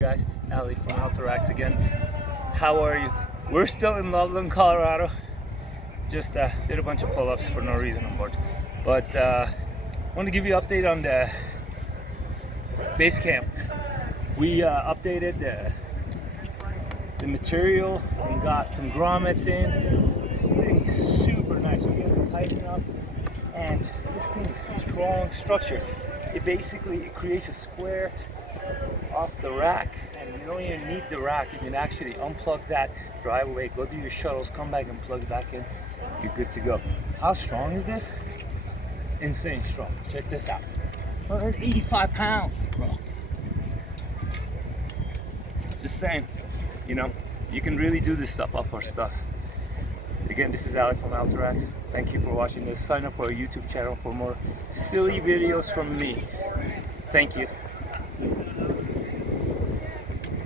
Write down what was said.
Guys, Ali from ALTA again. How are you? We're still in Loveland, Colorado. Just did a bunch of pull-ups for no reason on board. But want to give you an update on the base camp. We updated the material and got some grommets in. This thing is super nice. We have it tight enough, and this thing is strong structure. It basically creates a square off the rack, and you don't even need the rack. You can actually unplug that, drive away, go do your shuttles, come back and plug it back in. You're good to go. How strong is this? Insane strong. Check this out. 185 pounds, bro. Just saying, you know, you can really do this stuff off our stuff. Again, this is Ali from ALTA. Thank you for watching this. Sign up for our YouTube channel for more silly videos from me. Thank you.